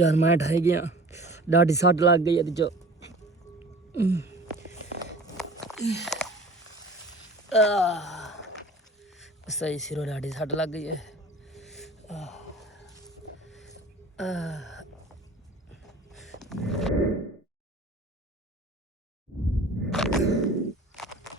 यार मैं ढाई गया डाडी सट लग गई है जो सही सिरों डाडी सट लग गई है।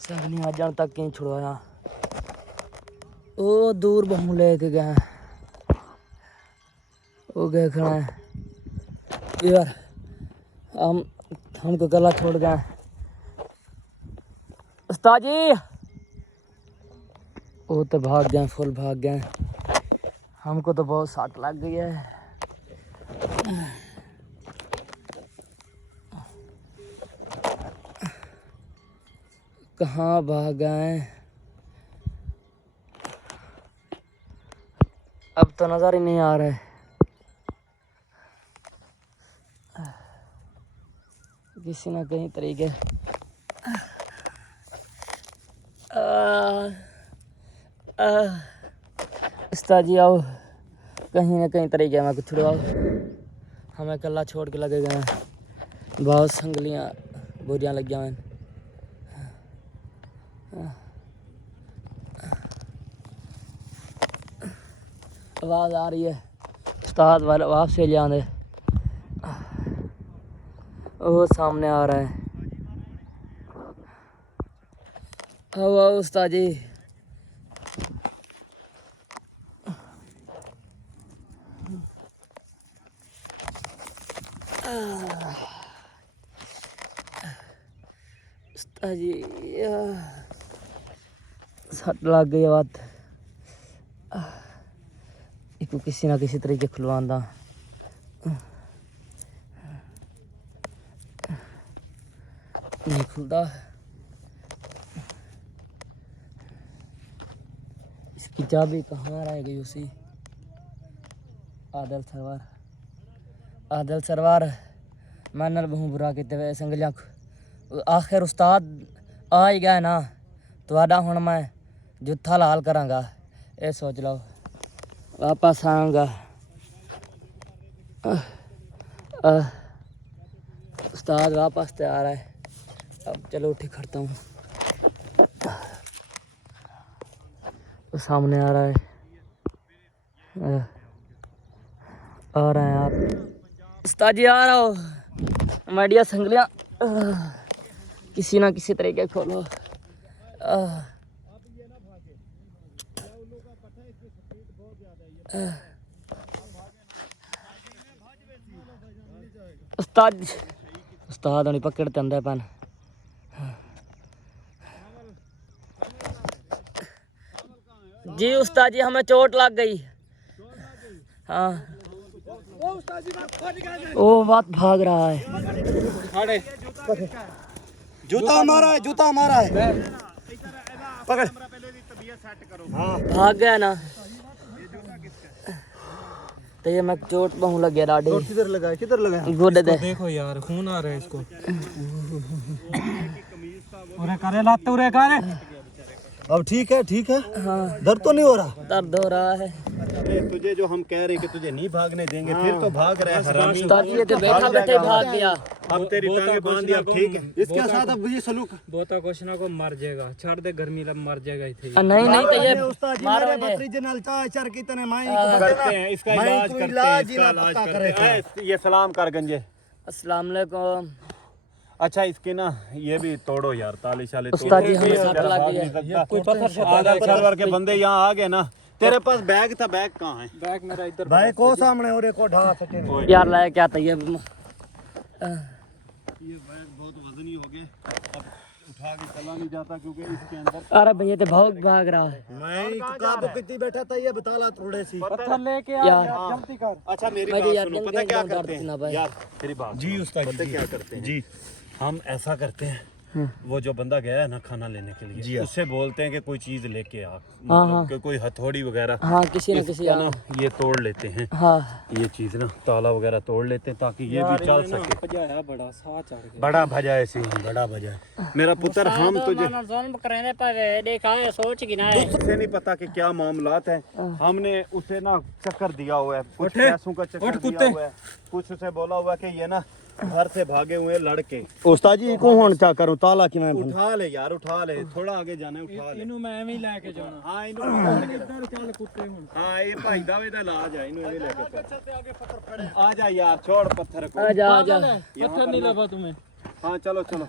संगनी आज तक कहीं छुड़वाया ओ दूर बहु लेके गए वो गए खड़ा है यार हमको गला छोड़ गए उस्ताद जी। वो तो भाग गए फुल भाग गए हमको तो बहुत सट लग गई है। कहाँ भाग गए अब तो नज़र ही नहीं आ रहा है किसी ना कहीं तरीके। उस्ताद जी आओ कहीं ना कहीं तरीके में कुछ छुड़वाओ हमें कल्ला छोड़ के लगे गए बहुत संगलियाँ बोरियाँ लग गया। आवाज़ आ रही है उस्ताद वाले वापस ले आने वो सामने आ रहा है। आओ आओ उस्ताद जी उस्ताद जी सट लग गई बात इसको किसी ना किसी तरीके खुलवांदा नहीं खुलता। इसकी चाबी कहाँ रह गई उसी आदल सरवार मैं नल बहु बुरा किते संगलियां आखिर उस्ताद आ ही गए ना तुहाडा हुण मैं जुत्था लाल करांगा ये सोच लो वापस आऊँगा। उस्ताद वापस तैयार है अब चलो उठ खड़ता हूँ वो सामने आ रहा है आप उस्ताद जी आ रहा हो मीडिया संगलियाँ किसी ना किसी तरीके खोलो। उस्ताद नहीं पकड़ते अंदर पैन जी उस्ताद जी हमें चोट लग गई। हाँ वो बात भाग रहा है जूता हमारा है पकड़ हाँ भाग गया ना तो ये मैं चोट बहु लग गया डाडी किधर लगा गोडे दे देखो यार खून आ रहा है इसको उरे करे लाते उरे करे अब ठीक है हाँ दर्द तो नहीं हो रहा दर्द हो रहा है। तुझे जो हम कह रहे कि तुझे नहीं भागने देंगे फिर तो भाग रहा है हरामी। उस्ताद जी ये तो बैठा बैठे ही भाग गया अब तेरी टांगे बांध दी अब ठीक है इसके साथ अब ये सलूक बोता कुछ ना को मर जाएगा छोड़ दे गर्मी लब मर जाएगा इथे नहीं तो ये उस्ताद जी मेरे भतीजे नाल चार कितने माई करते हैं इसका इलाज करते हैं ये सलाम कर गंजे अस्सलाम वालेकुम। अच्छा इसके ना ये भी तोड़ो यार ताली शाली उस्ताद जी हमें सट लग गई है कोई पत्थर आदल सरवर के बंदे यहाँ आ गए ना तेरे पास बैग था बैग कहाँ है बैग मेरा इधर भाई को सामने और एक ढा सके यार लाया क्या था ये बैग बहुत वजनी हो गए अब उठा के चला नहीं जाता क्योंकि इसके अंदर अरे भैया तो भाग रहा है मैं काबू कितनी बैठा था ये बता ला थोड़े सी पत्थर लेके आ यार जल्दी कर। अच्छा मेरी मैं बात यार सुनो जल्दी पता क्या एकदम करते करते ना हैं भाई। यार मेरी बात जी उस्ताद पता क्या करते हैं जी हम ऐसा करते हैं वो जो बंदा गया है ना खाना लेने के जी लिए हाँ। उससे बोलते हैं कि कोई चीज लेके आ, हाँ, मतलब हाँ। कि कोई हथौड़ी वगैरह हाँ किसी न किसी इसका ना ये तोड़ लेते हैं, हाँ ये चीज ना ताला वगैरह तोड़ लेते हैं ताकि ये भी चल सके। भजाया बड़ा साह चढ़ गया। बड़ा भजा है सी, बड़ा भजा है। मेरा पुत्र हम तुझे करेंगे पर देखा है सोच गिना है। उसे नहीं पता कि क्या मामलात है। हमने उसे ना चक्कर दिया हुआ है, कुछ पैसों का चक्कर दिया हुआ है, कुछ उसे बोला हुआ है कि ये ना घर से भागे हुए लड़के। उस्ताद जी को हुन चा करूं ताला कि मैं उठा ले यार, उठा ले, थोड़ा आगे जाना है, उठा ले। इनू मैं एਵੇਂ ही लेके जाना। हाँ इन्होंने इधर चल कुत्ते हुन। हाँ ये भाई दावे दा इलाज है, इन्होंने नहीं लेके चल। आ जा यार, छोड़ पत्थर को। आजा आजा पत्थर नहीं लगा तुम्हें। हाँ चलो चलो।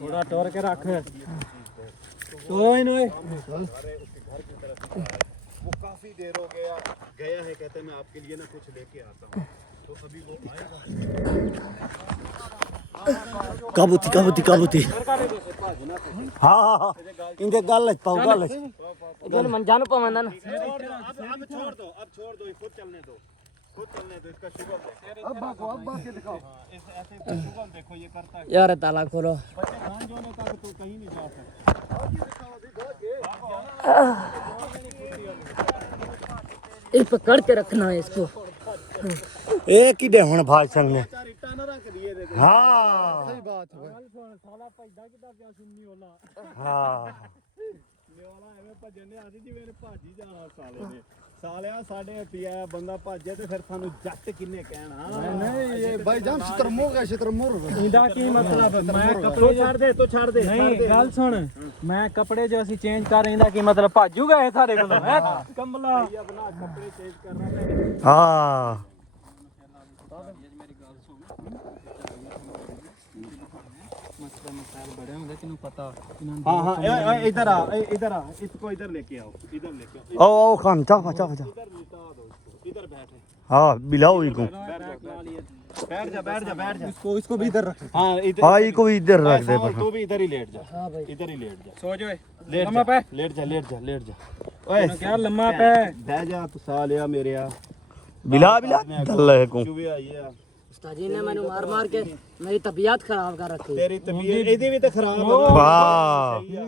थोड़ा टोर के रख। ओए नोए। वो काफी देर हो गया है, कहते मैं आपके लिए ना कुछ लेके आता हूँ, तो अभी वो आएगा। कबूती हाँ इनके गल पाओ गल जन मन जानो पवंदन अब छोड़ दो, अब छोड़ दो, खुद चलने दो, खुद चलने दो। इसका शुगल देखो, अब बाकी दिखाओ। ऐसे इसका शुगल देखो, ये करता है। यार ताला खोलो। बच्चे खान जोने तक तो कहीं नहीं जा सकता। ये पकड़ के रखना है इसको। एक ही दे हुन भाई संग ने चार इट्टा ना रख दिए देखो। हाँ सही बात है। साला पैदा किदा पिया सुननी होला। हाँ ਨਿਵਾਲਾ ਐਵੇਂ ਭੱਜਣੇ ਆਦੀ ਜੀ ਮੇਰੇ ਭਾਜੀ ਜਾਣਾ ਸਾਲੇ ਨੇ। ਸਾਲਿਆ ਸਾਡੇ ਹੱਟੀ ਆਇਆ ਬੰਦਾ ਭੱਜੇ ਤੇ ਫਿਰ ਸਾਨੂੰ ਜੱਟ ਕਿੰਨੇ ਕਹਿਣਾ। नहीं ये ਭਾਈ ਜਾਨ ਸ਼ਤਰਮੁਰ इंदा की मतलब मैं ਤੋ कपड़े ਛੱਡ ਦੇ, ਤੋ ਛੱਡ ਦੇ। नहीं गल सुन मैं कपड़े जो ਅਸੀਂ चेंज कर रहे की मतलब भाजू गए थारे कोलों है कमला अपना कपड़े चेंज कर रहा है। हाँ बड़े होंगे तेनू पता हाँ हाँ इधर आ, इधर आ, इसको इधर लेके आओ, इधर लेके आओ, ओ खान चा चा चा इधर लिटा दो इसको, इधर बैठे। हाँ बिलाओ इको बैठ जा, बैठ जा, बैठ जा। इसको भी इधर रख हाँ इधर। हाँ इको भी इधर रख दे तू भी इधर ही लेट जा। हाँ भाई इधर ही लेट जा। सो जाओ लेट लम्मा जा, पे लेट जा, लेट जा, लेट जा। ओए क्या लम्मा पे बह जा तू सालिया मेरे आ। बिला दल है को चुवे आई है। उस्ताद जी ने मैंने मार मार के मेरी तबीयत खराब कर रखी। तेरी तबीयत ਇਹਦੀ ਵੀ ਤਾਂ ਖਰਾਬ वाह ये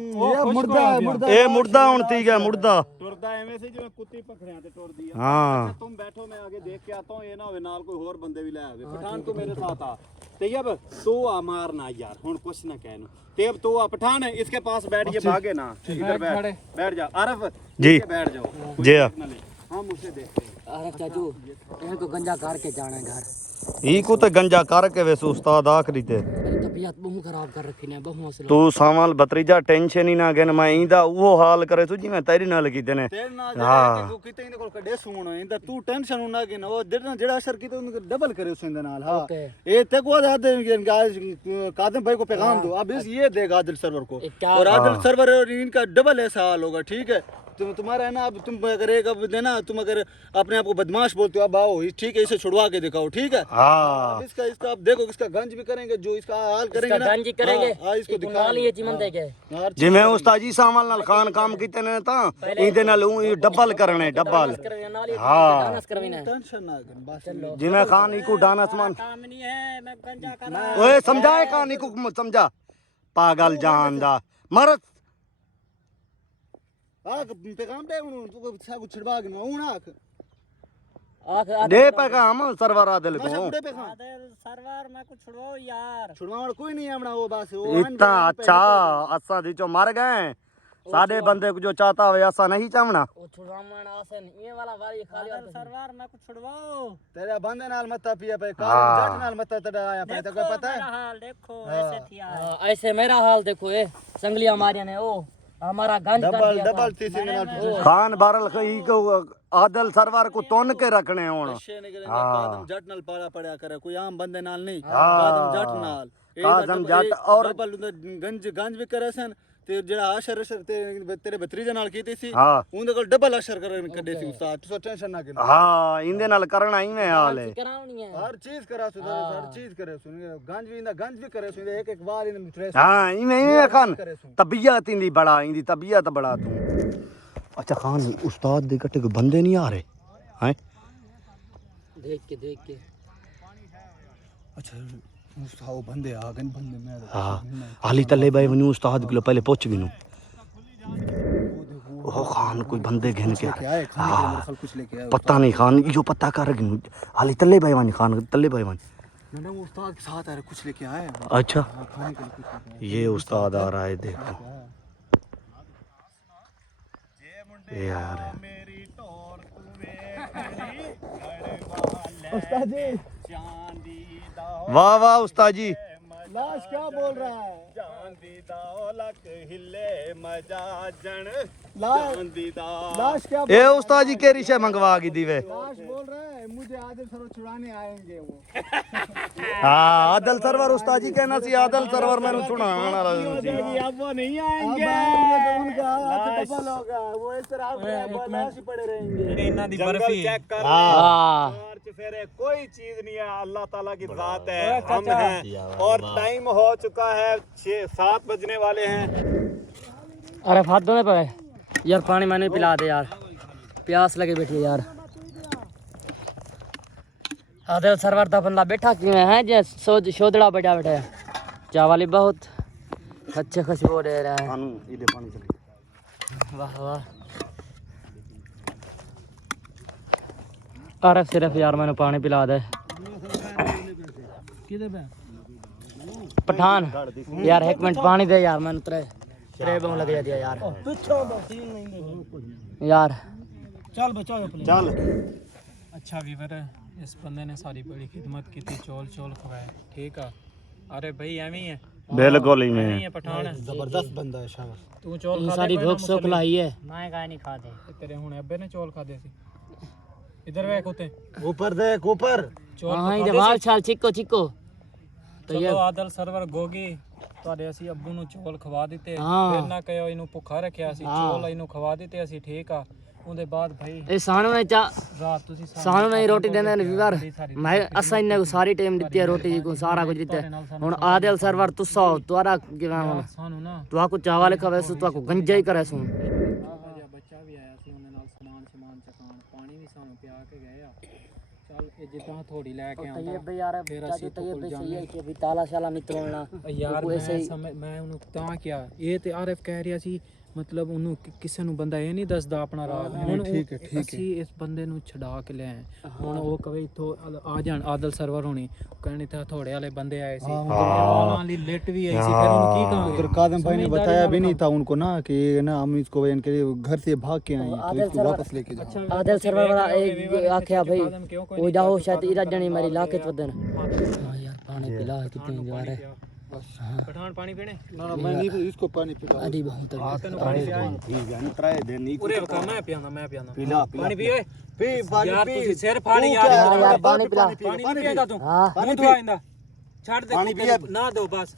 मुर्दा है मुर्दा ए मुर्दा हुन ती गया मुर्दा ਟੁਰਦਾ ਐਵੇਂ ਸੀ ਜਿਵੇਂ ਕੁੱਤੀ ਪਖੜਿਆਂ ਤੇ ਟੁਰਦੀ ਆ। हाँ तुम बैठो, मैं आगे देख के आता हूँ, ये ना होवे नाल कोई और बंदे भी ले आवे। पठान तू मेरे साथ आ। तैयब तू आ मारना यार, हुन कुछ ना कहनो। तैयब तू आ पठान, इसके पास बैठ, ये भागे ना, इधर बैठ, बैठ जा। आरफ जी। नीचे बैठ जाओ। जी हम उसे देखते हैं। अरे चाचू इनको गंजा कार के जाना है घर। ई को ते गंजा करके वैस उस्ताद आखरी ते मेरी तबीयत बहु खराब कर रखी ने बहु हौसला। तू सावल भतरीजा टेंशन ही ना गेन मैं इंदा वो हाल करे तू जिवें तेरी नाल कीते ने तेरे नाल हाँ। जेड़ा किते इनदे कोल कड़े सूण इंदा तू टेंशन ना कि ओ जेड़ा असर कीते उनको डबल करे उस इंदे नाल। हां ओके। ये ते को आदे कादम भाई को पैगाम दो, अब इस ये देगा आदिल सरवर को, क्या- और आदिल सरवर और इनका डबल ऐसा हाल होगा। ठीक है, तुम्हारा है ना, अब तुम अगर एक अब देना, तुम अगर अपने आप को बदमाश बोलते हो, अब आओ ठीक है, इसे छुड़वा के दिखाओ। ठीक है, हाँ अब इसका अब देखो, इसका गंज भी करेंगे, जो इसका हाल करेंगे ना, गंज करेंगे। हाँ, इसको एक दिखा नाल ये चिमन दे के जिवें उस्ताद जी सावल नाल खान काम कीते ने ता इंदे नाल ऊ डबल करने डबल नाल ये हाँ। डांस करवाना है। टेंशन ना कर बस। जिवें खान इको डानस मान काम नहीं है मैं गंजा कर ओए समझाए खान इको समझा पागल जहान दा मरद पैगाम दे तू सागु छिड़वा के हूं ना आख दे पैगाम सरवर आदिल को पैगाम सरवर मैं कुछ छुड़वाओ यार छुड़वाण कोई नहीं है वो बस वो इतना अच्छा असा दी चो मर गए साडे बंदे को जो चाहता हुए असा नहीं चाहना वो छुड़वामण आसन ये वाला वाली खाली और सरवर मैं कुछ छुड़वाओ तेरे बंदे नाल मत्ता पिया पे हाँ। काल जट नाल मत्ता तड़ा आया पे तो पता है। हाल देखो ऐसे थिया ऐसे मेरा हाल देखो ये संगलिया मारिया ने ओ हमारा गंज कर डबल दिया था। डबल तीसरी नाल खान बारल खई को आदिल सरवर को तोन के रखने होण नशे ने करे हाँ। कादम जट नाल पाड़ा पड़ा करे, कोई आम बंदे नाल नहीं, हाँ। कादम जट नाल कादम जट और डबल गंज भी करे सन ते जेड़ा आशर असर तेरे भतरीजे नाल कीती सी हाँ उनदे कोल डबल असर करन कड्डे सी उस्ताद, तू टेंशन ना कर। हाँ इंदे नाल करना ही में हाल है करावनी है हर चीज करा सु हर चीज करे सु गंज भी इंदा गंज भी करे सु एक एक बार इन फ्रेश हाँ इवें खान करे सु। तबीयत इंदी बड़ा इंदी तबीयत बड़ा तू अच्छा खान उस्ताद दे कट्टे को बंदे नहीं आ रहे हैं देख के अच्छा ਉਹ ਬੰਦੇ ਆ ਗਏ ਬੰਦੇ ਮੈਂ हाँ हाली तले भाई वनू उस्ताद को पहले पहुंच गिनू ओ खान कोई बंदे घिन के आए खाने के लिए मेरे ख्याल कुछ लेके आए पता नहीं खान जो पता कर गिनू हाली तले भाई वानी खान तले भाई वानी मैंने वो उस्ताद के साथ आ रहे कुछ लेके आए हैं। अच्छा हाँ, खाने के लिए कुछ लेके आए ये उस्ताद आ रहा है देखो ये यार उस्ताद जी वाह वाह उस्ताद जी लाश क्या बोल रहा है चांदी दौलत हिले मजा जन लाश चांदी दौलत लाश क्या ए उस्ताद जी के रिशे मंगवा की दीवे लाश बोल रहा है मुझे आदिल सर छुड़ाने आएंगे वो हाँ आदल सरवर उस्ताद जी कहना सी आदल सरवर मैंने सुना अब वो नहीं आएंगे तो उनका हाथ डबल होगा वो इस तरह लाश ही पड़े रहेंगे जंगल चेक कर हाँ मार्च फेरे कोई चीज नहीं है अल्लाह ताला की जात है हम हैं और टाइम हो चुका है 6-7 बजने वाले हैं अरे फादो ने पे यार पानी मैंने पिला दे यार प्यास लगी बैठी है यार आदिल सरवर का बंदा बैठा क्यों है जे शोदड़ा बैठा बैठा है चावली बहुत अच्छे खुशबू दे रहे हैं वाह वाह अरे सिर्फ यार मैंने पानी पिला दे पठान यार एक मिनट पानी दे यार मैंने तेरे बहु लग दिया यार यार चल बचाओ अपने चल अच्छा वीवर इस बंदे ने सारी बड़ी खिदमत की थी चौल खवाए ठीक है अरे भाई एवं ही है बिल्कुल ही एवं ही में है पठान जबरदस्त बंदा है शाबाश तू चौल खा सारी भूख सोख लाई है मैं गाय नहीं खा दे तेरे हुन अब्बे ने चौल खादे सी इधर वे कुत्ते ऊपर देख ऊपर चौल हाँ ये वाल छाल चिक्को चिक्को तो ये ਚਲੋ ਆਦਲ ਸਰਵਰ ਗੋਗੀ ਤੁਹਾਡੇ ਅਸੀਂ ਅੱਬੂ ਨੂੰ ਚੌਲ ਖਵਾ ਦਿੱਤੇ ਹਾਂ। ਫਿਰ ਨਾ ਕਹਿਓ ਇਹਨੂੰ ਭੁੱਖਾ ਰੱਖਿਆ ਸੀ ਚੌਲ ਇਹਨੂੰ ਖਵਾ ਦਿੱਤੇ ਅਸੀਂ ਠੀਕ ਆ ਉਹਦੇ ਬਾਅਦ ਭਾਈ ਇਹ ਸਾਨੂੰ ਨੇ ਚਾ ਰਾਤ ਤੁਸੀਂ ਸਾਨੂੰ ਨਹੀਂ ਰੋਟੀ ਦਿੰਦੇ ਨੇ ਵੀਰ ਮੈਂ ਅਸਾਂ ਇਹਨੇ ਕੋ ਸਾਰੀ ਟਾਈਮ ਦਿੱਤੀ ਹੈ ਰੋਟੀ ਕੋ ਸਾਰਾ ਕੁਝ ਦਿੱਤਾ ਹੈ। ਹੁਣ ਆਦਿਲ ਸਰਵਰ ਤੁਸਾ ਤੁਹਾਡਾ ਕਿਵੇਂ ਹੁਣ ਸਾਨੂੰ ਨਾ ਤੁਆ ਕੋ ਚਾਵਲ ਖਵੇ ਸੋ ਤੁਆ ਕੋ ਗੰਜਾ ਹੀ ਕਰੇ ਸੋ ਜਿਹਾ ਬੱਚਾ ਵੀ ਆਇਆ ਸੀ ਉਹਦੇ ਨਾਲ ਸਮਾਨ ਚਕਾਉਣ ਪਾਣੀ ਵੀ ਸਾਨੂੰ ਪਿਆ ਕੇ ਗਏ ਆ ਚੱਲ ਇਹ ਜਿੱਦਾਂ ਥੋੜੀ ਲੈ ਕੇ ਆਉਂਦਾ ਬਈ ਯਾਰ ਚਾਚੂ ਤਈਏ ਬਈ ਸਹੀ ਹੈ ਕਿ ਵੀ ਤਾਲਾ ਸ਼ਾਲਾ ਨਹੀਂ ਤੋੜਨਾ ਯਾਰ ਮੈਂ ਉਹਨੂੰ ਤਾਂ ਕਿਹਾ ਇਹ ਤੇ ਆਰਿਫ ਕਹਿ ਰਿਹਾ ਸੀ ਮਤਲਬ ਉਹਨੂੰ ਕਿਸੇ ਨੂੰ ਬੰਦਾ ਇਹ ਨਹੀਂ ਦੱਸਦਾ ਆਪਣਾ ਰਾਜ਼ ਹੁਣ ਠੀਕ ਹੈ ਅਸੀਂ ਇਸ ਬੰਦੇ ਨੂੰ ਛਡਾ ਕੇ ਲੈ ਆਏ ਹੁਣ ਉਹ ਕਵੇ ਇੱਥੋਂ ਆ ਜਾਣ ਆਦਲ ਸਰਵਰ ਹੋਣੀ कहने था थोड़े वाले बंदे आए थे वाली लेट भी आई थी फिर उन्होंने की कहा उधर कादम भाई ने बताया भी नहीं था उनको ना कि ना हम इसको इनके लिए घर से भाग के आए हैं तो इसको वापस लेके जाओ आदिल सरवर वाला एक आख्या भाई वो जाओ शायद इरा जणी मेरी लाके वदन हां यार पानी पिला कितनी जा रहा है पठान पानी पीने ना मैं नहीं इसको पानी पिला अरे बहुत तेन पानी पिया ठीक है ट्राई देनी पूरे वक्त मैं पियाना पिला पानी पिए पी यार तू सिर फाड़ी यार यार पानी पिला पानी नहीं पिएगा तू हां मुंह धो आइंदा छाड़ दे ना दो बस